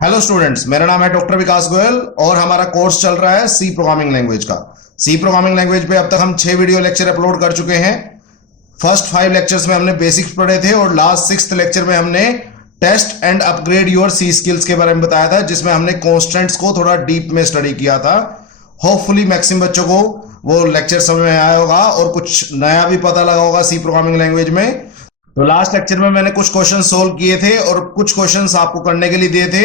Hello students, मेरा नाम है डॉक्टर विकास गोयल और हमारा कोर्स चल रहा है सी प्रोग्रामिंग लैंग्वेज का। सी प्रोग्रामिंग लैंग्वेज पे अब तक हम 6 वीडियो लेक्चर अपलोड कर चुके हैं। फर्स्ट 5 लेक्चर्स में हमने बेसिक्स पढ़े थे और लास्ट 6th लेक्चर में हमने test and upgrade your C skills के बारे में बताया था, जिसमें हमने कॉन्स्टेंट्स को थोड़ा डीप में स्टडी किया था। होपफुली मैक्सिमम बच्चों को वो लेक्चर समझ में आया होगा और कुछ नया भी पता लगा होगा सी प्रोग्रामिंग लैंग्वेज में। तो लास्ट लेक्चर में मैंने कुछ क्वेश्चन सोल्व किए थे और कुछ क्वेश्चंस आपको करने के लिए दिए थे।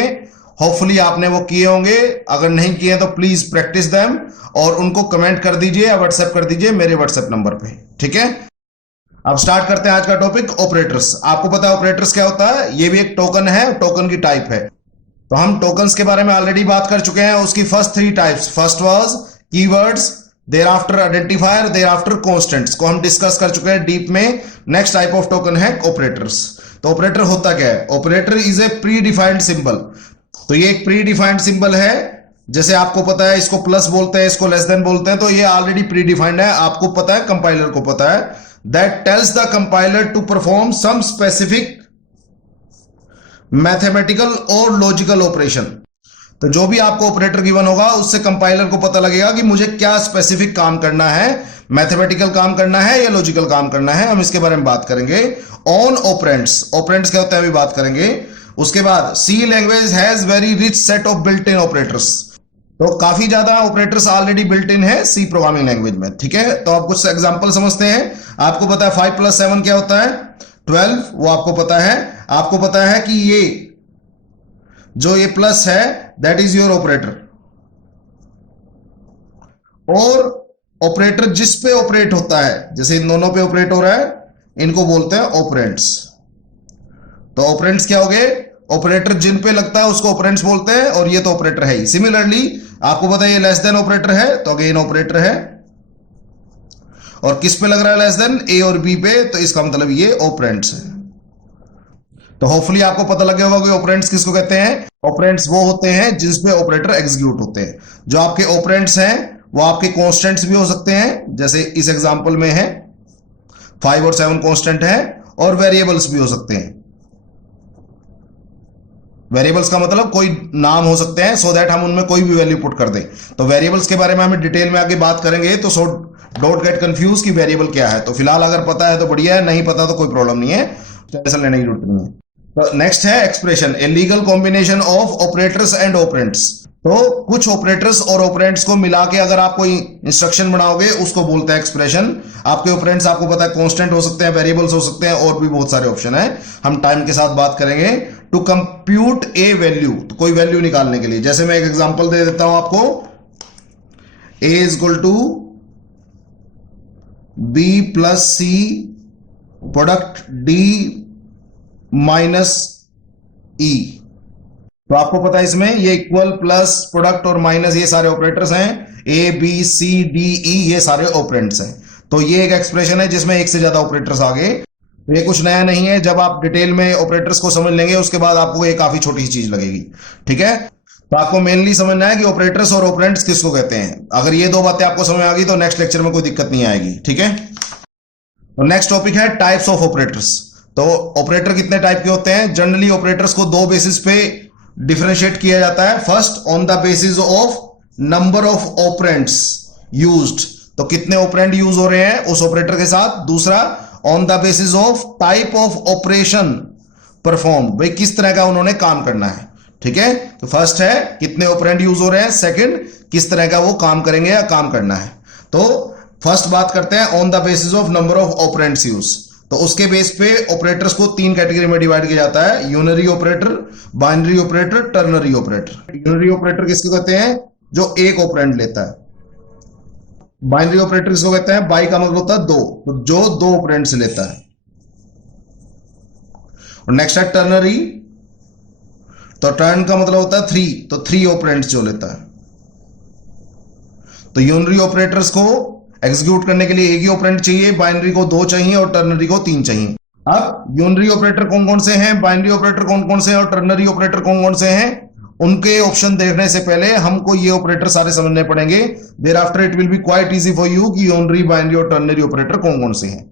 होपफुली आपने वो किए होंगे। अगर नहीं किए तो प्लीज प्रैक्टिस देम और उनको कमेंट कर दीजिए या व्हाट्सएप कर दीजिए मेरे व्हाट्सएप नंबर पे, ठीक है। अब स्टार्ट करते हैं आज का टॉपिक, ऑपरेटर्स। आपको पता है ऑपरेटर्स क्या होता है? ये भी एक टोकन है, टोकन की टाइप है। तो हम टोकन्स के बारे में ऑलरेडी बात कर चुके हैं। उसकी first 3 types, first was keywords, thereafter identifier, thereafter constants को हम डिस्कस कर चुके हैं डीप में। नेक्स्ट टाइप ऑफ टोकन है ऑपरेटर्स। तो ऑपरेटर होता क्या है? Operator is a predefined symbol. तो ये एक प्री डिफाइंड सिंबल है। जैसे आपको पता है इसको प्लस बोलते हैं, इसको लेस देन बोलते हैं, तो ये ऑलरेडी प्री डिफाइंड है। आपको पता है, कंपाइलर को पता है, that tells the compiler to perform some specific mathematical और लॉजिकल ऑपरेशन। तो जो भी आपको ऑपरेटर गिवन होगा उससे कंपाइलर को पता लगेगा कि मुझे क्या स्पेसिफिक काम करना है, मैथमेटिकल काम करना है या लॉजिकल काम करना है। हम इसके बारे में बात करेंगे। ऑन ऑपरेंड्स, ऑपरेंड्स क्या होता है अभी बात करेंगे। उसके बाद C language has very rich set of built in operators. तो काफी ज्यादा ऑपरेटर्स ऑलरेडी बिल्ट इन है सी प्रोग्रामिंग लैंग्वेज में, ठीक है। तो आप कुछ एग्जांपल समझते हैं। आपको पता है 5 + 7 क्या होता है? 12, वो आपको पता है। आपको पता है कि ये जो ये प्लस है दैट इज योर ऑपरेटर। और ऑपरेटर जिस पे ऑपरेट होता है, जैसे इन दोनों पे ऑपरेट हो रहा है, इनको बोलते हैं ऑपरेंड्स। तो ऑपरेंड्स क्या हो गए? ऑपरेटर जिन पे लगता है उसको ऑपरेंड्स बोलते हैं, और ये तो ऑपरेटर है ही। सिमिलरली आपको पता है ये लेस देन ऑपरेटर है, तो अगेन ऑपरेटर है। और किस पे लग रहा है लेस देन? ए और बी पे, तो इसका मतलब ये ऑपरेंड्स है। तो होपफुली आपको पता लग गया होगा कि ऑपरेंड्स किसको कहते हैं। ऑपरेंड्स वो होते हैं जिस पे ऑपरेटर एग्जीक्यूट होते हैं। जो आपके ऑपरेंड्स हैं वो आपके कॉन्स्टेंट्स भी हो सकते हैं, जैसे इस एग्जांपल में है 5 और 7 कॉन्स्टेंट है, और वेरिएबल्स भी हो सकते हैं। वेरिएबल्स का मतलब कोई नाम हो सकते हैं, सो दैट हम उनमें कोई भी वैल्यू पुट कर दें। तो वेरिएबल्स के बारे में हम डिटेल में आगे बात करेंगे, तो सो डोंट गेट कंफ्यूज कि वेरिएबल क्या है। तो फिलहाल अगर पता है तो बढ़िया है, नहीं पता तो कोई प्रॉब्लम नहीं है, टेंशन लेने की जरूरत नहीं है। तो नेक्स्ट है expression, a legal combination of operators and operands. तो कुछ ऑपरेटर्स और ऑपरेंड्स को मिला के अगर आप कोई इंस्ट्रक्शन बनाओगे उसको बोलते हैं एक्सप्रेशन। आपके ऑपरेंड्स आपको पता है कांस्टेंट हो सकते हैं, वेरिएबल्स हो सकते हैं, और भी बहुत सारे ऑप्शन है, हम टाइम के साथ बात करेंगे। टू कंप्यूट ए वैल्यू, तो कोई वैल्यू निकालने के लिए, जैसे मैं एक एग्जांपल दे देता हूं आपको, A is equal to B plus C product D minus E. तो आपको पता है इसमें ये इक्वल, प्लस, प्रोडक्ट और माइनस ये सारे ऑपरेटर्स हैं। A B C D E ये सारे ऑपरेंड्स हैं। तो ये एक एक्सप्रेशन है जिसमें एक से ज्यादा ऑपरेटर्स आ गए। तो ये कुछ नया नहीं है। जब आप डिटेल में ऑपरेटर्स को समझ लेंगे उसके बाद आपको ये काफी छोटी चीज लगेगी, ठीक है। तो आपको मेनली समझना है कि ऑपरेटर्स और ऑपरेंड्स किसको कहते हैं। अगर ये 2 बातें आपको समझ आ गई तो नेक्स्ट लेक्चर में कोई दिक्कत नहीं आएगी, ठीक है। तो नेक्स्ट टॉपिक है टाइप्स ऑफ ऑपरेटर्स। तो ऑपरेटर कितने टाइप के होते हैं? जनरली ऑपरेटर्स को 2 बेसिस पे डिफरेंशिएट किया जाता है। First, on the basis of number of operands used, तो कितने ऑपरेंड यूज हो रहे हैं उस ऑपरेटर के साथ। दूसरा, on the basis of type of operation perform, भाई किस तरह का उन्होंने काम करना है, ठीक है। तो फर्स्ट है कितने ऑपरेंड यूज हो रहे हैं, सेकंड किस तरह का वो काम करेंगे या काम करना है। तो फर्स्ट बात करते हैं on the basis of number of operands use. तो उसके बेस पे ऑपरेटर्स को 3 कैटेगरी में डिवाइड किया जाता है, unary operator, binary operator, ternary operator. Unary operator किसको कहते हैं? जो एक ऑपरेंड लेता है। बाइनरी ऑपरेटर किसको कहते हैं? बाई का मतलब होता है 2, तो जो 2 ऑपरेंड से लेता है। और नेक्स्ट है टर्नरी, तो टर्न का मतलब होता है 3, तो 3 ऑपरेंड्स जो लेता है। तो यूनरी ऑपरेटर्स को एग्जीक्यूट करने के लिए एक ही ऑपरेंड चाहिए, बाइनरी को 2 चाहिए और टर्नरी को 3 चाहिए। अब यूनरी ऑपरेटर कौन कौन से हैं, बाइनरी ऑपरेटर कौन कौन से हैं और टर्नरी ऑपरेटर कौन कौन से हैं, उनके ऑप्शन देखने से पहले हमको ये ऑपरेटर सारे समझने पड़ेंगे। Thereafter it will be quite easy for you कि यूनरी, बाइनरी और टर्नरी ऑपरेटर कौन कौन से हैं।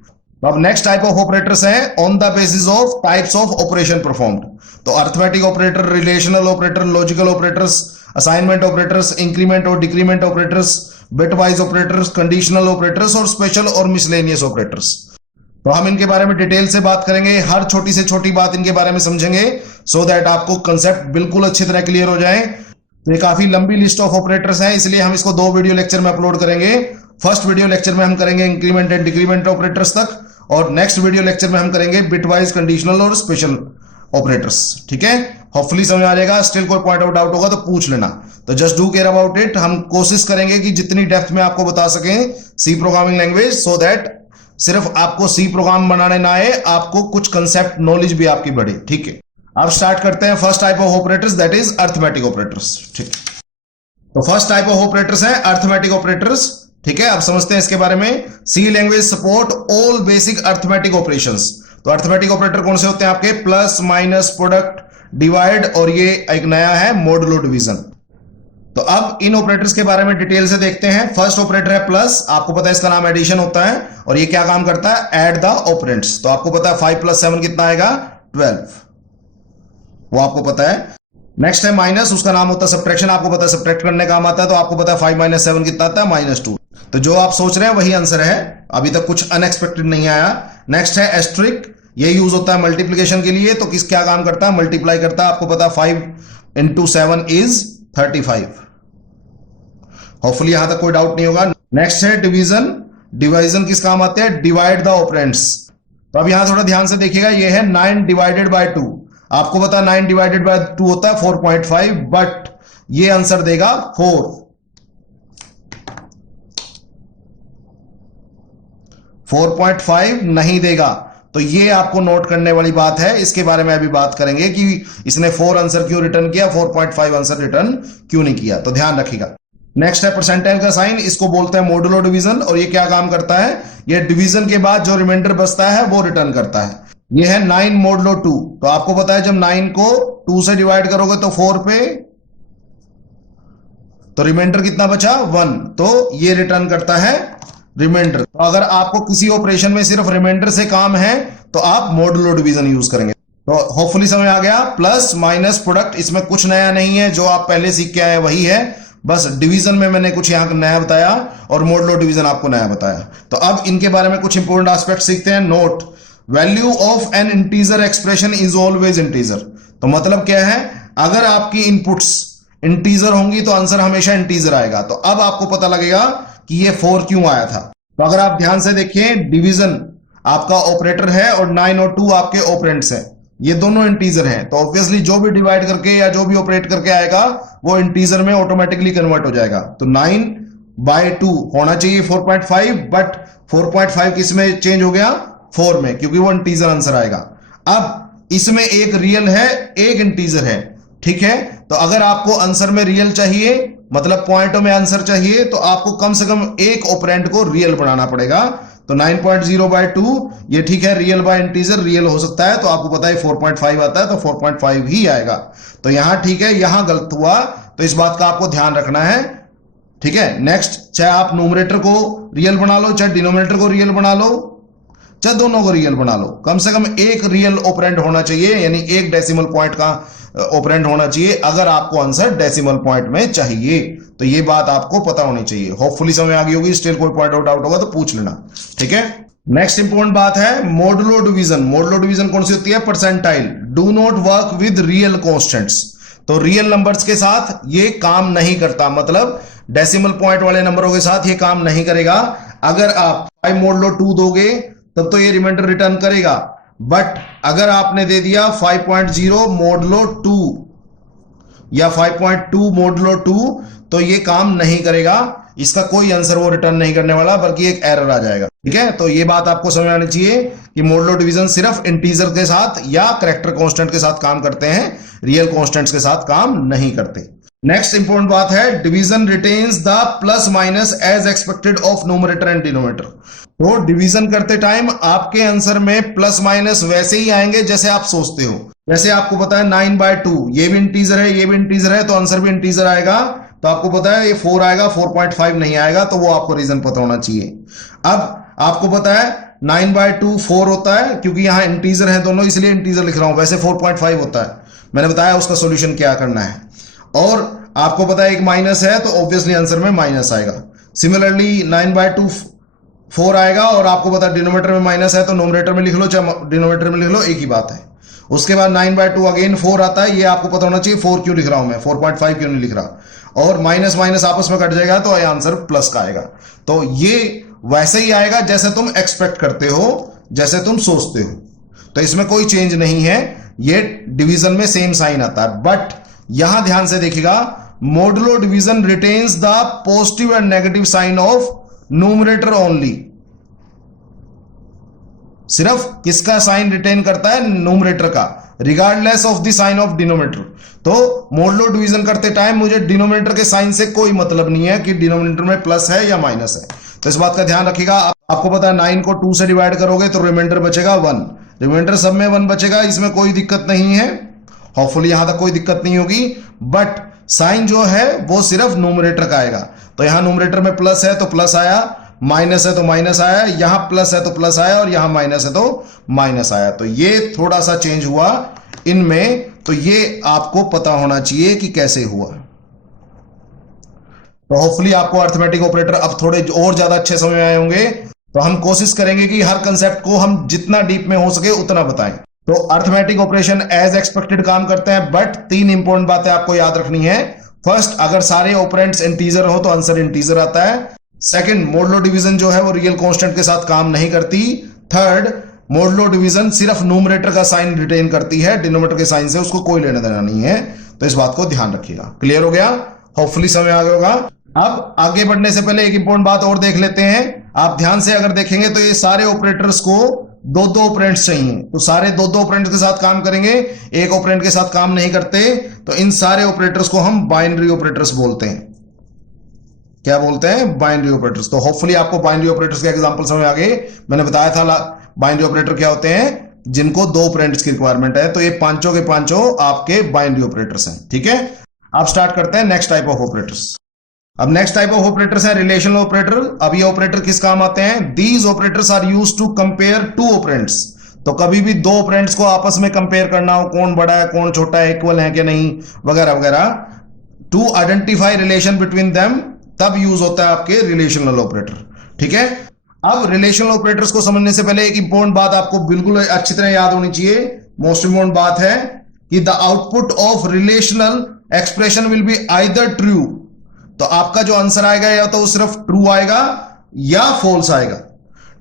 तो अब नेक्स्ट टाइप ऑफ ऑपरेटर्स हैं on the basis of types of operation performed. तो arithmetic operator, relational operator, logical operators, assignment operators, increment और decrement operators, bitwise operators, conditional operators और स्पेशल और मिसलेनियस ऑपरेटर्स। तो हम इनके बारे में डिटेल से बात करेंगे, हर छोटी से छोटी बात इनके बारे में समझेंगे सो दैट आपको कंसेप्ट बिल्कुल अच्छी तरह क्लियर हो जाए। तो ये काफी लंबी लिस्ट ऑफ ऑपरेटर्स हैं, इसलिए हम इसको 2 वीडियो लेक्चर में अपलोड करेंगे। फर्स्ट वीडियो लेक्चर में हम करेंगे इंक्रीमेंट एंड डिक्रीमेंट ऑपरेटर्स तक, और नेक्स्ट वीडियो लेक्चर में हम करेंगे बिटवाइज, कंडीशनल और स्पेशल ऑपरेटर्स। ठीक है, होपफुली समझ आ जाएगा। स्टिल कोई पॉइंट आउट डाउट होगा तो पूछ लेना। तो just do care about it. हम कोशिश करेंगे कि जितनी डेप्थ में आपको बता सकें C programming language, so that सिर्फ आपको सी प्रोग्राम बनाने ना आए, आपको कुछ कंसेप्ट नॉलेज भी आपकी बढ़े। ठीक है, अब स्टार्ट करते हैं first type of operators, that is arithmetic operators. ठीक, तो फर्स्ट टाइप ऑफ ऑपरेटर्स है अर्थमेटिक ऑपरेटर्स। ठीक है, अब समझते हैं इसके बारे में। C language support all basic arithmetic operations. तो अर्थमेटिक ऑपरेटर कौन से होते हैं आपके? प्लस, माइनस, प्रोडक्ट, डिवाइड, और ये एक नया है मॉडुलो डिवीजन। तो अब इन ऑपरेटर्स के बारे में डिटेल से देखते हैं। फर्स्ट ऑपरेटर है प्लस, आपको पता है इसका नाम एडिशन होता है, और ये क्या काम करता है? Add the operands. तो आपको पता है 5 + 7 कितना आएगा? 12, वो आपको पता है। नेक्स्ट है माइनस, उसका नाम होता है सब्ट्रैक्शन, आपको पता है सब्ट्रैक्ट करने का काम आता है, तो आपको पता है 5 - 7 कितना आता है? -2। तो जो आप सोच रहे हैं वही आंसर है, अभी तक कुछ अनएक्सपेक्टेड नहीं आया। नेक्स्ट है एस्ट्रिक, ये यूज होता है मल्टीप्लीकेशन के लिए। तो किस क्या काम करता है? मल्टीप्लाई करता है। आपको पता है 5 × 7 = 35। होपफुली यहां तक कोई डाउट नहीं होगा। नेक्स्ट है डिवीजन, डिवीजन किस काम आते हैं? Divide the operands. तो अब यहां थोड़ा ध्यान से देखिएगा, ये है 9 / 2। आपको पता है 9 / 2 होता है 4.5, बट ये आंसर देगा 4। 4.5 नहीं देगा। तो ये आपको नोट करने वाली बात है, इसके बारे में अभी बात करेंगे कि इसने 4 आंसर क्यों रिटर्न किया, 4.5 आंसर रिटर्न क्यों नहीं किया। तो ध्यान रखिएगा। नेक्स्ट है परसेंटाइल का साइन, इसको बोलते हैं मॉडुलो डिवीजन, और ये क्या काम करता है? ये डिवीजन के बाद जो रिमाइंडर बचता है वो रिटर्न करता है। ये है 9 मोडुलो 2। तो आपको पता है जब 9 को 2 से डिवाइड करोगे तो 4 पे, तो रिमाइंडर कितना बचा? 1। तो ये रिटर्न करता है रिमाइंडर। तो अगर आपको किसी ऑपरेशन में सिर्फ रिमाइंडर से काम है तो आप मॉडुलो डिवीजन यूज करेंगे। तो होपफुली समझ आ गया। प्लस, माइनस, प्रोडक्ट, इसमें कुछ नया नहीं है, जो आप पहले सीख के आए वही है, बस डिवीजन में मैंने कुछ यहां नया बताया और मॉडुलो डिवीजन आपको नया बताया। तो अब इनके बारे में कुछ इंपोर्टेंट एस्पेक्ट सीखते हैं। Note, value of N integer expression is always integer. तो मतलब क्या है? अगर आपकी इनपुट्स इंटीजर होंगी तो आंसर हमेशा इंटीजर आएगा। तो अब आपको पता लगेगा कि ये 4 क्यों आया था। तो अगर आप ध्यान से देखें, डिवीजन आपका ऑपरेटर है और 9 और 2 आपके ऑपरेंड्स हैं, ये दोनों इंटीजर हैं। तो ऑब्वियसली जो भी डिवाइड करके या जो भी ऑपरेट करके आएगा वो इंटीजर में ऑटोमेटिकली कन्वर्ट हो जाएगा। तो 9/2 होना चाहिए 4.5, बट 4.5 किस में चेंज हो गया? 4 में, क्योंकि वो इंटीजर आंसर आएगा। अब इसमें एक रियल है, एक इंटीजर है। ठीक है, तो अगर आपको आंसर में रियल चाहिए, मतलब पॉइंटों में आंसर चाहिए, तो आपको कम से कम एक ऑपरेंड को रियल बनाना पड़ेगा। तो 9.0/2 ये ठीक है, रियल बाय इंटीजर रियल हो सकता है, तो आपको पता है 4.5 आता है, तो 4.5 ही आएगा। तो यहां ठीक है, यहां गलत हुआ, तो इस बात का आपको ध्यान रखना है। ठीक है, नेक्स्ट, चाहे आप न्यूमरेटर को रियल बना लो, चाहे डिनोमिनेटर को रियल बना लो, चाहे दोनों को रियल बना लो, कम से कम एक रियल ऑपरेंड होना चाहिए, यानी एक डेसिमल पॉइंट का ऑपरेंड होना चाहिए अगर आपको आंसर डेसिमल पॉइंट में चाहिए। तो ये बात आपको पता होनी चाहिए। होपफुली समझ आ गई होगी। स्टिल कोई पॉइंट आउट डाउट होगा तो पूछ लेना। ठीक है, नेक्स्ट इंपॉर्टेंट बात है मॉडुलो डिवीजन। मॉडुलो डिवीजन कौन सी होती है? Percentile. Do not work with real constants. तो रियल नंबर्स के साथ ये काम नहीं करता, मतलब डेसिमल पॉइंट वाले नंबरों के साथ ये काम नहीं करेगा। अगर आप 5 मोडुलो 2 दोगे तब तो ये रिमाइंडर रिटर्न करेगा, बट अगर आपने दे दिया 5.0 मोडुलो 2 या 5.2 मोडुलो 2 तो ये काम नहीं करेगा। इसका कोई आंसर वो रिटर्न नहीं करने वाला, बल्कि एक एरर आ जाएगा। ठीक है, तो ये बात आपको समझ आनी चाहिए कि मॉडुलो डिवीजन सिर्फ इंटीजर के साथ या कैरेक्टर कांस्टेंट के साथ काम करते हैं, रियल कांस्टेंट्स के साथ काम नहीं करते। नेक्स्ट इंपॉर्टेंट बात है division retains the plus minus as expected of numerator and denominator. तो डिवीजन करते टाइम आपके आंसर में प्लस माइनस वैसे ही आएंगे जैसे आप सोचते हो। जैसे आपको पता है 9/2 ये भी इंटीजर है, ये भी इंटीजर है, तो आंसर भी इंटीजर आएगा। तो आपको पता है ये 4 आएगा, 4.5 नहीं आएगा, तो वो आपको रीजन पता होना चाहिए। अब आपको पता है 9/2 4 होता है, क्योंकि यहां इंटीजर है दोनों इसलिए इंटीजर लिख रहा हूं, वैसे 4.5 होता है। मैंने बताया उसका सॉल्यूशन क्या करना है, और आपको पता है एक माइनस है तो ऑब्वियसली आंसर में माइनस आएगा। सिमिलरली 9/2 4 आएगा, और आपको पता है डिनोमिनेटर में माइनस है तो नोमिनेटर में लिख लो चाहे डिनोमिनेटर में लिख लो, एक ही बात है। उसके बाद 9/2 अगेन 4 आता है, ये आपको पता होना चाहिए 4 क्यों लिख रहा हूं मैं, 4.5 क्यों नहीं लिख रहा, और माइनस माइनस आपस में कट जाएगा तो ये आंसर प्लस का आएगा। तो ये वैसे ही आएगा जैसे तुम एक्सपेक्ट करते हो, जैसे तुम सोचते हो, तो इसमें कोई चेंज नहीं है, ये डिवीजन में सेम साइन आता है। बट यहां ध्यान से देखिएगा, modulo division retains the positive and negative sign of numerator only. सिर्फ किसका साइन रिटेन करता है, न्यूमरेटर का, regardless of the sign of denominator. तो मोडुलो डिवीजन करते टाइम मुझे डिनोमिनेटर के साइन से कोई मतलब नहीं है कि डिनोमिनेटर में प्लस है या माइनस है, तो इस बात का ध्यान रखिएगा। आपको पता है 9 को 2 से डिवाइड करोगे तो रिमाइंडर बचेगा 1, रिमाइंडर सब में 1 बचेगा, इसमें कोई दिक्कत नहीं है, होपफुली यहां तक कोई दिक्कत नहीं होगी। बट साइन जो है वो सिर्फ न्यूमरेटर का आएगा, तो यहां न्यूमरेटर में प्लस है तो प्लस आया, माइनस है तो माइनस आया, यहां प्लस है तो प्लस आया, और यहां माइनस है तो माइनस आया। तो ये थोड़ा सा चेंज हुआ इनमें, तो ये आपको पता होना चाहिए कि कैसे हुआ। तो होपफुली आपको अर्थमेटिक ऑपरेटर अब थोड़े और ज्यादा अच्छे समझ में आए होंगे। तो हम कोशिश करेंगे कि हर कंसेप्ट को हम जितना डीप में हो सके उतना बताएं। तो अर्थमेटिक ऑपरेशन एज एक्सपेक्टेड काम करते हैं, बट 3 इंपॉर्टेंट बातें आपको याद रखनी है। फर्स्ट, अगर सारे ऑपरेंड्स इंटीजर हो तो आंसर इंटीजर आता है। सेकंड, मोडुलो डिवीजन जो है वो रियल कांस्टेंट के साथ काम नहीं करती। थर्ड, मोडुलो डिवीजन सिर्फ न्यूमरेटर का साइन रिटेन करती है, डिनोमिनेटर के साइन से उसको कोई लेना देना नहीं है। तो इस बात को ध्यान रखिएगा। क्लियर हो गया? होपफुली समझ आ गया होगा। अब आगे बढ़ने से पहले एक इंपॉर्टेंट बात और देख लेते हैं। आप ध्यान से अगर देखेंगे तो ये सारे ऑपरेटर्स को 2-2 ऑपरेंड्स चाहिए, तो सारे 2-2 ऑपरेंड्स के साथ काम करेंगे, एक ऑपरेंड के साथ काम नहीं करते। तो इन सारे ऑपरेटर्स को हम बाइनरी ऑपरेटर्स बोलते हैं। क्या बोलते हैं? Binary operators. तो होपफुली आपको बाइनरी ऑपरेटर्स के एग्जांपल समझ आ गए। मैंने बताया था बाइनरी ऑपरेटर क्या होते हैं, जिनको 2 ऑपरेंड्स की रिक्वायरमेंट है। तो ये पांचों के पांचों आपके बाइनरी ऑपरेटर्स हैं। ठीक है, अब स्टार्ट करते हैं नेक्स्ट टाइप ऑफ ऑपरेटर्स। अब नेक्स्ट टाइप ऑफ ऑपरेटर्स है रिलेशनल ऑपरेटर। अब ये ऑपरेटर किस काम आते हैं? These operators are used to compare 2 operands. तो कभी भी 2 ऑपरेंड्स को आपस में कंपेयर करना हो, कौन बड़ा है कौन छोटा है, इक्वल है कि नहीं, वगैरह वगैरह, to identify relation between them, तब यूज होता है आपके रिलेशनल ऑपरेटर। ठीक है, अब रिलेशनल ऑपरेटर्स को समझने से पहले एक इंपॉर्टेंट बात आपको बिल्कुल अच्छी तरह याद होनी चाहिए। मोस्ट इंपॉर्टेंट बात है कि the output of relational expression will be either true. तो आपका जो आंसर आएगा या तो सिर्फ ट्रू आएगा या फॉल्स आएगा।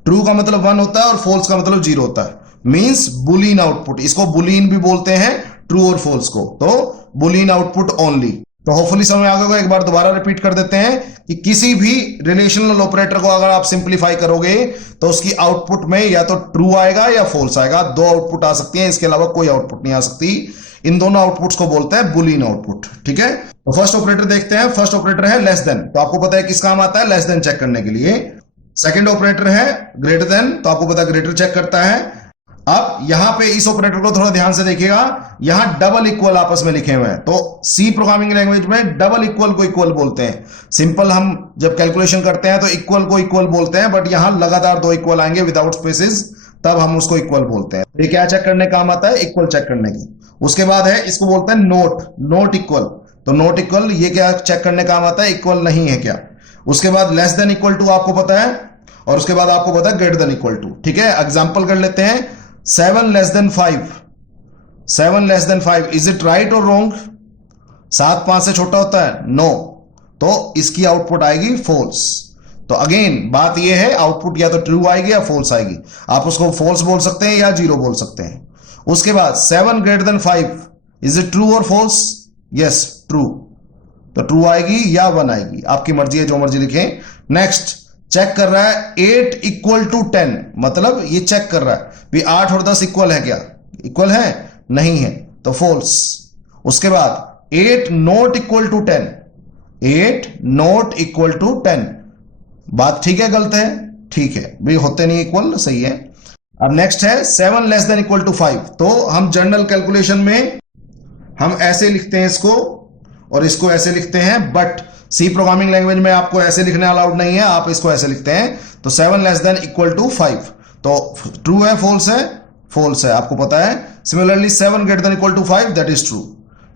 ट्रू का मतलब 1 होता है और फॉल्स का मतलब 0 होता है, मींस बुलियन आउटपुट। इसको बुलियन भी बोलते हैं, ट्रू और फॉल्स को। तो बुलियन आउटपुट ओनली। तो होपफुली समझ आ गया। एक बार दोबारा रिपीट कर देते हैं कि किसी भी रिलेशनल ऑपरेटर को अगर आप सिंप्लीफाई करोगे तो उसकी आउटपुट में या तो ट्रू आएगा या फॉल्स आएगा। 2 आउटपुट आ सकती हैं, इसके अलावा कोई आउटपुट नहीं आ सकती। इन दोनों आउटपुट्स को बोलते हैं बुलियन आउटपुट। ठीक है, तो फर्स्ट ऑपरेटर देखते हैं। फर्स्ट ऑपरेटर है लेस देन। तो आपको पता है किस काम आता है? लेस देन चेक करने के लिए। सेकंड ऑपरेटर है ग्रेटर देन। तो आपको पता है ग्रेटर चेक करता है। अब यहां पे इस ऑपरेटर को थोड़ा ध्यान से देखिएगा, यहां डबल इक्वल आपस में लिखे हुए हैं। तो सी प्रोग्रामिंग लैंग्वेज में डबल इक्वल को इक्वल बोलते हैं। सिंपल हम जब कैलकुलेशन करते हैं तो इक्वल को इक्वल बोलते हैं, बट यहां लगातार 2 इक्वल आएंगे विदाउट स्पेसिस, तब हम उसको इक्वल बोलते हैं। ये क्या चेक करने काम आता है? इक्वल चेक करने की। उसके बाद है इसको बोलते हैं नोट, नोट इक्वल। तो नोट इक्वल ये क्या चेक करने काम आता है? इक्वल नहीं है क्या। उसके बाद लेस देन इक्वल टू आपको पता है, और उसके बाद आपको पता है ग्रेटर देन इक्वल टू। ठीक है, एग्जांपल कर लेते हैं। 7 less than 5, 7 less than 5, is it right और रॉन्ग? 7 5 से छोटा होता है? नो। तो इसकी आउटपुट आएगी फॉल्स। तो अगेन बात यह है, आउटपुट या तो ट्रू आएगी या फॉल्स आएगी। आप उसको फॉल्स बोल सकते हैं या 0 बोल सकते हैं। उसके बाद 7 greater then 5, is it true और फॉल्स? Yes, true. तो ट्रू आएगी या 1 आएगी, आपकी मर्जी है, जो मर्जी लिखें। नेक्स्ट चेक कर रहा है 8 इक्वल टू 10, मतलब ये चेक कर रहा है भी 8 और 10 इक्वल है क्या? इक्वल है? नहीं है, तो फॉल्स। उसके बाद 8 not equal to 10, 8 not equal to 10, बात ठीक है गलत है? ठीक है भी, होते नहीं इक्वल, सही है। अब नेक्स्ट है 7 लेस देन इक्वल टू 5। तो हम जनरल कैलकुलेशन में हम ऐसे लिखते हैं इसको, और इसको ऐसे लिखते हैं, बट सी प्रोग्रामिंग लैंग्वेज में आपको ऐसे लिखने अलाउड नहीं है, आप इसको ऐसे लिखते हैं। तो 7 लेस देन इक्वल टू 5, तो ट्रू है फॉल्स है, फॉल्स है, आपको पता है। Similarly 7 greater than equal to 5, that is true.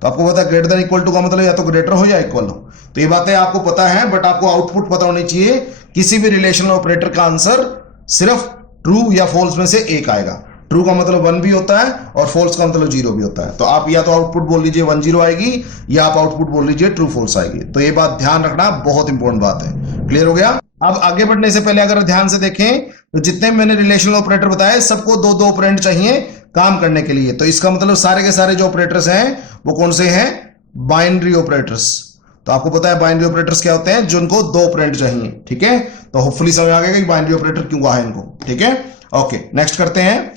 तो आपको पता है ग्रेटर देन इक्वल टू का मतलब या तो ग्रेटर हो या इक्वल हो। तो ये बातें आपको पता है, बट आपको आउटपुट पता होनी चाहिए। किसी भी रिलेशनल ऑपरेटर का आंसर सिर्फ ट्रू या फॉल्स में से एक आएगा। ट्रू का मतलब 1 भी होता है और फॉल्स का मतलब 0 भी होता है। तो आप या तो आउटपुट बोल लीजिए 1 0 आएगी, या आप आउटपुट बोल लीजिए ट्रू फॉल्स आएगी। तो ये बात ध्यान रखना, बहुत इंपॉर्टेंट बात है। क्लियर हो गया? अब आगे बढ़ने से पहले अगर ध्यान से देखें तो जितने मैंने रिलेशनल ऑपरेटर बताए सबको दो दो ऑपरेंड चाहिए काम करने के लिए। तो इसका मतलब सारे के सारे जो ऑपरेटर्स हैं वो कौन से हैं? Binary operators. तो आपको पता है बाइनरी ऑपरेटर्स क्या होते हैं? जिनको दो ऑपरेंड चाहिए। ठीक है, तो होपफुली समझ आ गया कि बाइनरी ऑपरेटर क्यों कहा है इनको। ठीक है, ओके, नेक्स्ट करते हैं।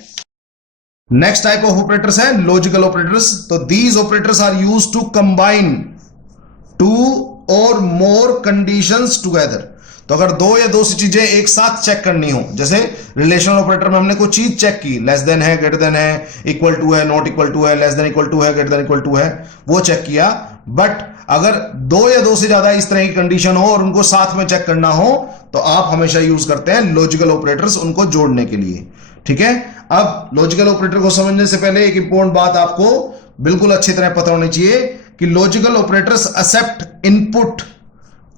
नेक्स्ट टाइप ऑफ ऑपरेटर्स है लॉजिकल ऑपरेटर्स। तो these operators are used to combine two और मोर कंडीशंस टुगेदर। तो अगर दो या दो सी चीजें एक साथ चेक करनी हो, जैसे रिलेशनल ऑपरेटर में हमने कोई चीज चेक की, लेस देन है, ग्रेटर देन है, इक्वल टू है, नॉट इक्वल टू है, लेस देन इक्वल टू है, ग्रेटर देन इक्वल टू है, वो चेक किया। बट अगर दो या दो से ज्यादा इस तरह की कंडीशन हो और उनको साथ में चेक करना हो तो आप हमेशा यूज करते हैं लॉजिकल ऑपरेटर्स, उनको जोड़ने के लिए। ठीक है, अब लॉजिकल ऑपरेटर को समझने से पहले एक इंपॉर्टेंट बात आपको बिल्कुल अच्छी तरह पता होनी चाहिए कि logical operators accept input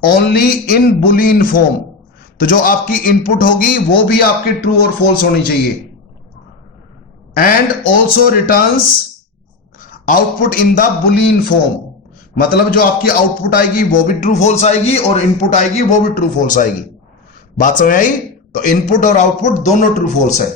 only in boolean form. तो जो आपकी इनपुट होगी वो भी आपकी ट्रू और फॉल्स होनी चाहिए। And also returns output in the Boolean form. मतलब जो आपकी आउटपुट आएगी वो भी ट्रू फॉल्स आएगी और इनपुट आएगी वो भी ट्रू फॉल्स आएगी। बात समझ आई? तो इनपुट और आउटपुट दोनों ट्रू फॉल्स है।